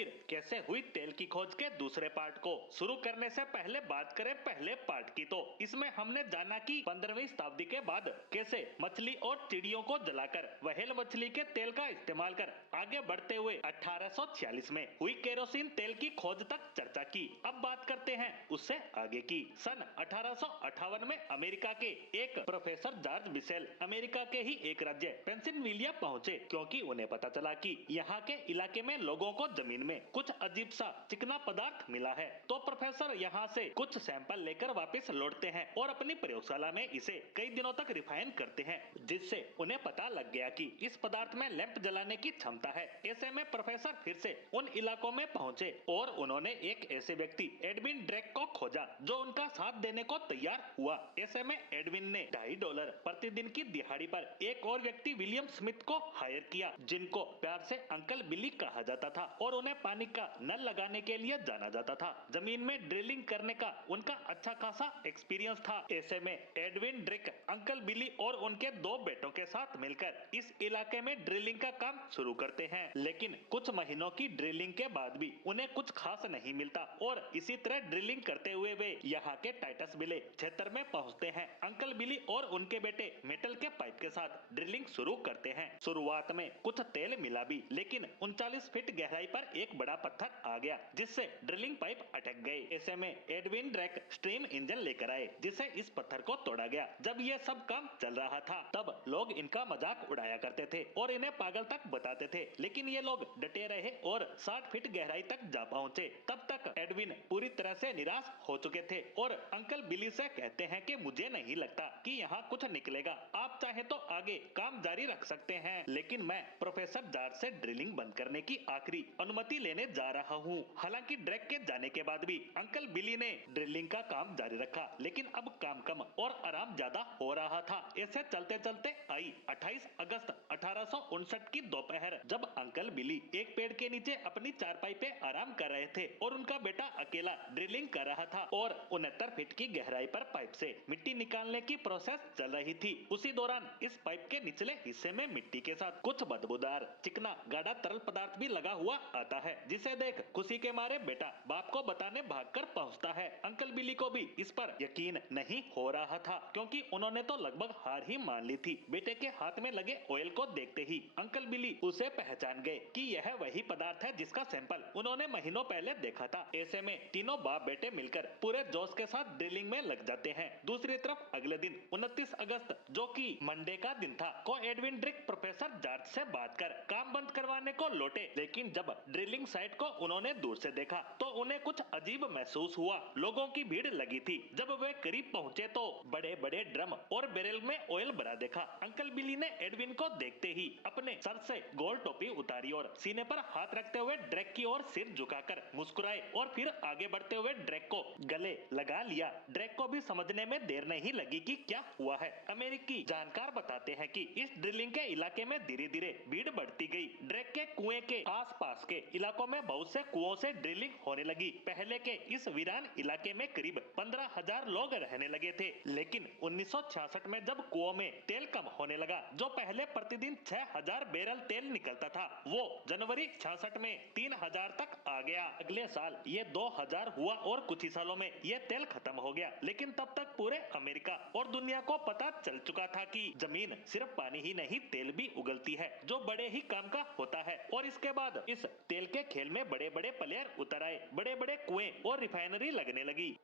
आखिर कैसे हुई तेल की खोज के दूसरे पार्ट को शुरू करने से पहले बात करें पहले पार्ट की, तो इसमें हमने जाना कि 15वीं शताब्दी के बाद कैसे मछली और चिड़ियों को जलाकर व्हेल मछली के तेल का इस्तेमाल कर आगे बढ़ते हुए 1846 में हुई केरोसिन तेल की खोज तक चर्चा की। अब बात करते हैं उससे आगे की। सन 1858 में अमेरिका के एक प्रोफेसर जॉर्ज मिशेल अमेरिका के ही एक राज्य पेंसिल्वेनिया पहुंचे, क्योंकि उन्हें पता चला कि यहाँ के इलाके में लोगों को जमीन में कुछ अजीब सा चिकना पदार्थ मिला है। तो प्रोफेसर यहाँ से कुछ सैंपल लेकर वापस लौटते हैं और अपनी प्रयोगशाला में इसे कई दिनों तक रिफाइन करते हैं, जिससे उन्हें पता लग गया कि इस पदार्थ में लैंप जलाने की क्षमता है। ऐसे में प्रोफेसर फिर से उन इलाकों में पहुंचे और उन्होंने एक ऐसे व्यक्ति एडविन ड्रेक को खोजा जो उनका साथ देने को तैयार हुआ। ऐसे में एडविन ने $2.5 प्रतिदिन की दिहाड़ी पर एक और व्यक्ति विलियम स्मिथ को हायर किया, जिनको प्यार से अंकल बिली कहा जाता था और उन्हें पानी का नल लगाने के लिए जाना जाता था। जमीन में ड्रिलिंग करने का उनका अच्छा खासा एक्सपीरियंस था। ऐसे में एडविन ड्रेक अंकल बिली और उनके 2 बेटों के साथ मिलकर इस इलाके में ड्रिलिंग का काम शुरू करते हैं। लेकिन कुछ महीनों की ड्रिलिंग के बाद भी उन्हें कुछ खास नहीं मिलता और इसी तरह ड्रिलिंग करते हुए वे यहाँ के टाइटस विले क्षेत्र में पहुँचते हैं। अंकल बिली और उनके बेटे मेटल के पाइप के साथ ड्रिलिंग शुरू करते हैं। शुरुआत में कुछ तेल मिला भी, लेकिन 39 फीट गहराई पर एक बड़ा पत्थर आ गया, जिससे ड्रिलिंग पाइप अटक गए। ऐसे में एडविन ड्रेक स्ट्रीम इंजन लेकर आए, जिससे इस पत्थर को तोड़ा गया। जब ये सब काम चल रहा था तब लोग इनका मजाक उड़ाया करते थे और इन्हें पागल तक बताते थे, लेकिन ये लोग डटे रहे और 60 फीट गहराई तक जा पहुंचे। तब तक एडविन पूरी तरह से निराश हो चुके थे और अंकल बिली से कहते हैं कि मुझे नहीं लगता कि यहाँ कुछ निकलेगा, आप चाहे तो आगे काम जारी रख सकते हैं, लेकिन मैं प्रोफेसर जॉर्ज से ड्रिलिंग बंद करने की आखिरी अनुमति लेने जा रहा हूँ। हालांकि ड्रेक के जाने के बाद भी अंकल बिली ने ड्रिलिंग का काम जारी रखा, लेकिन अब काम कम और आराम ज्यादा हो रहा था। ऐसे चलते चलते आई 28 अगस्त 1859 की दोपहर, जब अंकल बिली एक पेड़ के नीचे अपनी चारपाई पे आराम कर रहे थे और उनका बेटा अकेला ड्रिलिंग कर रहा था और 69 फीट की गहराई पर पाइप से मिट्टी निकालने की प्रोसेस चल रही थी। उसी दौरान इस पाइप के निचले हिस्से में मिट्टी के साथ कुछ बदबूदार चिकना गाढ़ा तरल पदार्थ भी लगा हुआ आता है, जिसे देख खुशी के मारे बेटा बाप को बताने भागकर पहुंचता है। अंकल बिली को भी इस पर यकीन नहीं हो रहा था, क्योंकि उन्होंने तो लगभग हार ही मान ली थी। बेटे के हाथ में लगे ऑयल को देखते ही अंकल बिली उसे पहचान गए कि यह वही पदार्थ है जिसका सैंपल उन्होंने महीनों पहले देखा था। ऐसे में तीनों बाप बेटे मिलकर पूरे जोश के साथ ड्रिलिंग में लग जाते हैं। दूसरी तरफ अगले दिन 29 अगस्त, जो कि मंडे का दिन था, को एडविन ड्रेक प्रोफेसर जॉर्ज से बात कर काम बंद करवाने को लौटे, लेकिन जब ड्रिलिंग साइट को उन्होंने दूर से देखा तो उन्हें कुछ अजीब महसूस हुआ। लोगों की भीड़ लगी थी। जब वे करीब पहुंचे तो बड़े बड़े ड्रम और बैरल में ऑयल भरा देखा। अंकल बिली ने एडविन को देखते ही अपने सर से गोल टोपी उतारी और सीने पर हाथ रखते हुए ड्रेक की ओर सिर झुकाकर मुस्कुराए और फिर आगे बढ़ते हुए ड्रेक को गले लगा लिया। ड्रेक को भी समझने में देर नहीं लगी कि क्या हुआ है। अमेरिकी जानकार बताते हैं कि इस ड्रिलिंग के इलाके में धीरे धीरे भीड़ बढ़ती गई। ड्रेक के कुएं के आसपास के इलाकों में बहुत से कुओं से ड्रिलिंग होने लगी। पहले के इस वीरान इलाके में करीब 15,000 लोग रहने लगे थे, लेकिन 1966 में जब कुओं में तेल कम होने लगा, जो पहले प्रतिदिन 6,000 बैरल तेल निकलता था, वो जनवरी 66 में 3,000 तक आ गया। अगले साल ये 2,000 हुआ और कुछ ही सालों में ये तेल खत्म हो गया। लेकिन तब तक पूरे अमेरिका और दुनिया को पता चल चुका था कि जमीन सिर्फ पानी ही नहीं तेल भी उगलती है, जो बड़े ही काम का होता है। और इसके बाद इस तेल के खेल में बड़े बड़े प्लेयर उतर आए, बड़े बड़े कुएं और रिफाइनरी लगने लगी।